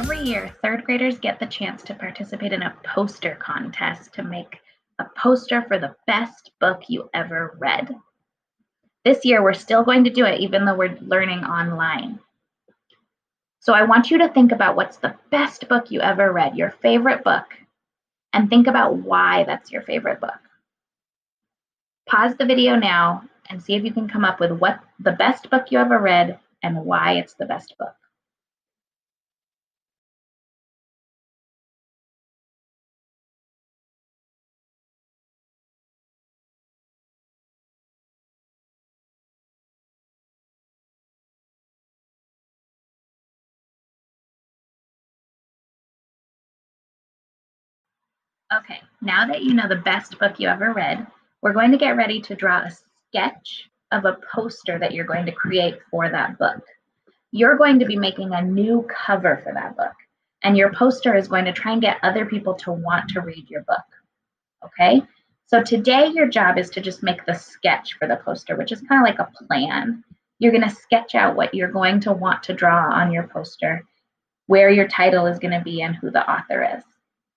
Every year, third graders get the chance to participate in a poster contest to make a poster for the best book you ever read. This year, we're still going to do it, even though we're learning online. So I want you to think about what's the best book you ever read, your favorite book, and think about why that's your favorite book. Pause the video now and see if you can come up with what the best book you ever read and why it's the best book. Okay, now that you know the best book you ever read, we're going to get ready to draw a sketch of a poster that you're going to create for that book. You're going to be making a new cover for that book, and your poster is going to try and get other people to want to read your book. Okay, so today your job is to just make the sketch for the poster, which is kind of like a plan. You're going to sketch out what you're going to want to draw on your poster, where your title is going to be, and who the author is.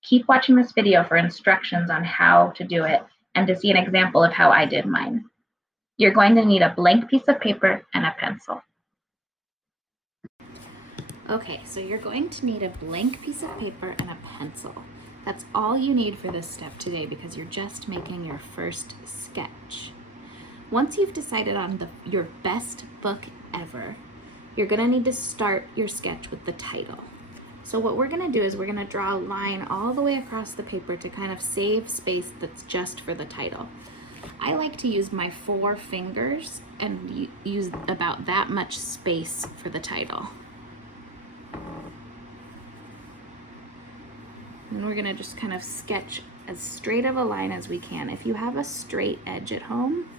Keep watching this video for instructions on how to do it and to see an example of how I did mine. You're going to need a blank piece of paper and a pencil. Okay, so you're going to need a blank piece of paper and a pencil. That's all you need for this step today because you're just making your first sketch. Once you've decided on your best book ever, you're going to need to start your sketch with the title. So what we're going to do is we're going to draw a line all the way across the paper to kind of save space that's just for the title. I like to use my 4 fingers and use about that much space for the title. And we're going to just kind of sketch as straight of a line as we can. If you have a straight edge at home,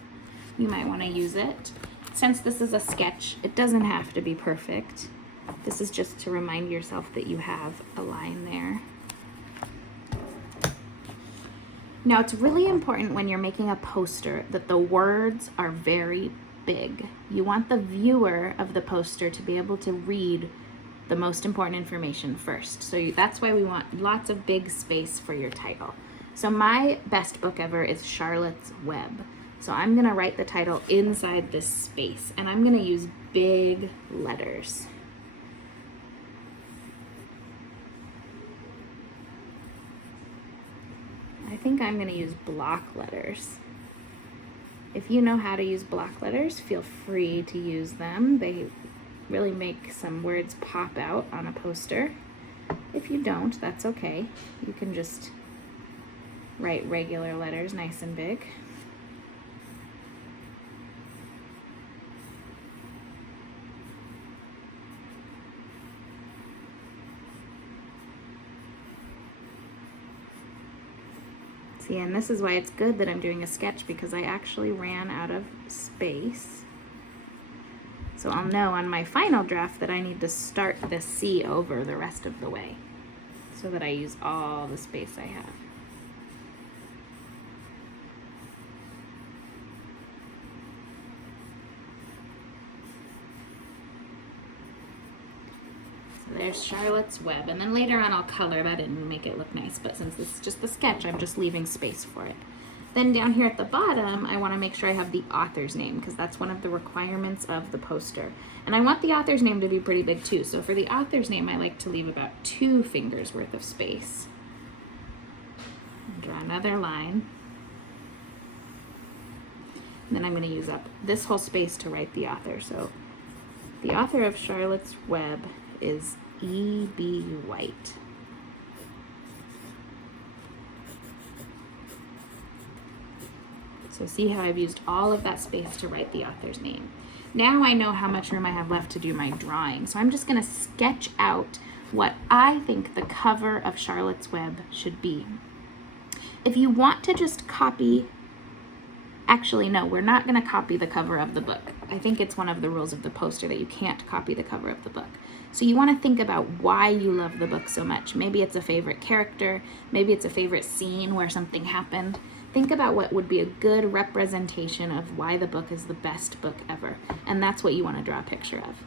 you might want to use it. Since this is a sketch, it doesn't have to be perfect. This is just to remind yourself that you have a line there. Now, it's really important when you're making a poster that the words are very big. You want the viewer of the poster to be able to read the most important information first. So that's why we want lots of big space for your title. So my best book ever is Charlotte's Web. So I'm gonna write the title inside this space, and I'm gonna use big letters. I think I'm going to use block letters. If you know how to use block letters, feel free to use them. They really make some words pop out on a poster. If you don't, that's okay. You can just write regular letters nice and big. See, and this is why it's good that I'm doing a sketch, because I actually ran out of space. So I'll know on my final draft that I need to start the C over the rest of the way so that I use all the space I have. There's Charlotte's Web, and then later on I'll color that in and make it look nice, but since this is just the sketch, I'm just leaving space for it. Then down here at the bottom, I want to make sure I have the author's name, because that's one of the requirements of the poster. And I want the author's name to be pretty big too, so for the author's name, I like to leave about 2 fingers worth of space. Draw another line. And then I'm going to use up this whole space to write the author. So the author of Charlotte's Web is E.B. White. So see how I've used all of that space to write the author's name. Now I know how much room I have left to do my drawing. So I'm just going to sketch out what I think the cover of Charlotte's Web should be. If you want to just copy, actually no, we're not going to copy the cover of the book. I think it's one of the rules of the poster that you can't copy the cover of the book. So you want to think about why you love the book so much. Maybe it's a favorite character, maybe it's a favorite scene where something happened. Think about what would be a good representation of why the book is the best book ever. And that's what you want to draw a picture of.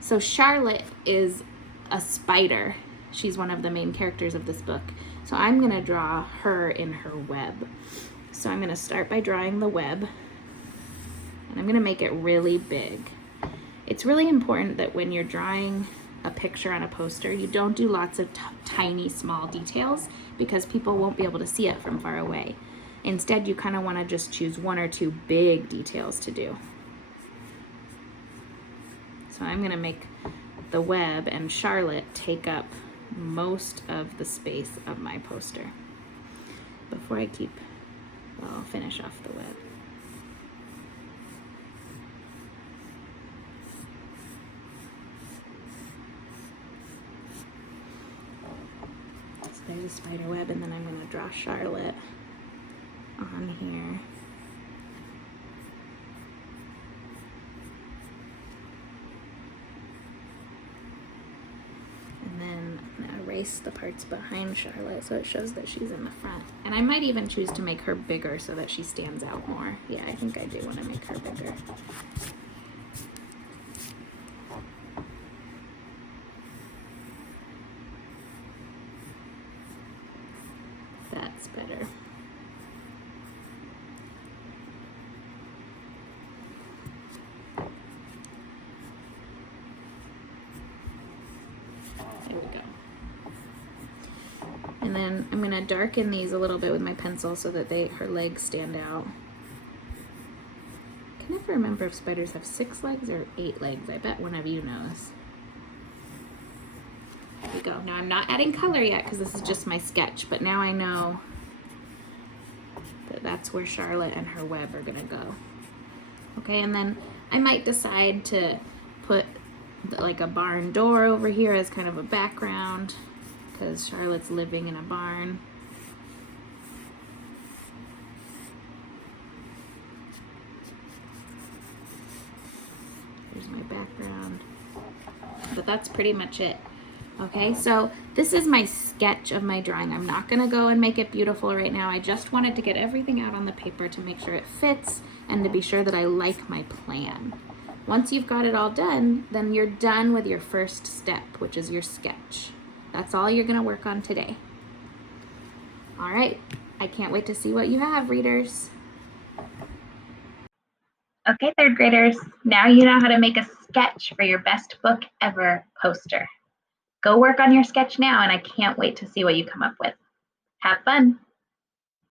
So Charlotte is a spider She's one of the main characters of this book. So I'm going to draw her in her web. So I'm going to start by drawing the web, and I'm going to make it really big. It's really important that when you're drawing a picture on a poster, you don't do lots of tiny, small details, because people won't be able to see it from far away. Instead, you kind of want to just choose one or two big details to do. So I'm going to make the web and Charlotte take up most of the space of my poster. Before I I'll finish off the web. So there's a spider web, and then I'm going to draw Charlotte on here. And then I'm going to erase the parts behind Charlotte so it shows that she's in the front. And I might even choose to make her bigger so that she stands out more. Yeah, I think I do want to make her bigger. That's better. There we go. And then I'm going to darken these a little bit with my pencil so that her legs stand out. I can never remember if spiders have 6 legs or 8 legs. I bet one of you knows. There we go. Now I'm not adding color yet because this is just my sketch, but now I know that that's where Charlotte and her web are going to go. Okay, and then I might decide to put like a barn door over here as kind of a background, because Charlotte's living in a barn. Here's my background. But that's pretty much it. Okay, so this is my sketch of my drawing. I'm not gonna go and make it beautiful right now. I just wanted to get everything out on the paper to make sure it fits and to be sure that I like my plan. Once you've got it all done, then you're done with your first step, which is your sketch. That's all you're gonna work on today. All right, I can't wait to see what you have, readers. Okay, third graders, now you know how to make a sketch for your best book ever poster. Go work on your sketch now, and I can't wait to see what you come up with. Have fun.